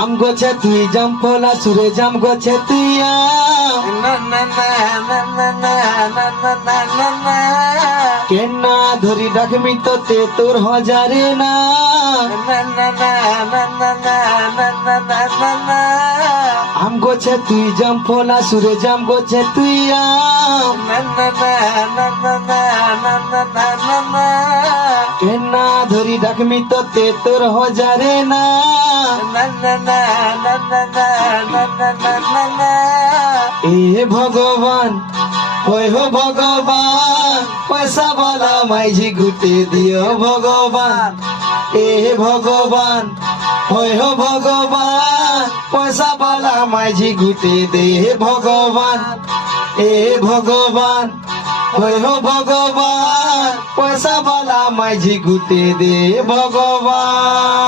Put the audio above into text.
আম গোছে তুই জাম ফলা সুরে জাম গোছে তুই কেনা ধরি ডাকমি তোতে তোর হজারে না আম গোছে তুই জাম ফলা সুরে জাম গোছে তুই কেনা ধরি ডাকমি তোতে তোর হজারে না এ ভগবান ওই হো ভগবান পয়সা বলা মাইঝি গুটে দিও ভগবান এ ভগবান ওই হো ভগবান পয়সা বলা মাইঝি গুটে দে ভগবান এ ভগবান ওই হো ভগবান পয়সা বলা মাইঝি গুটে দে ভগবান।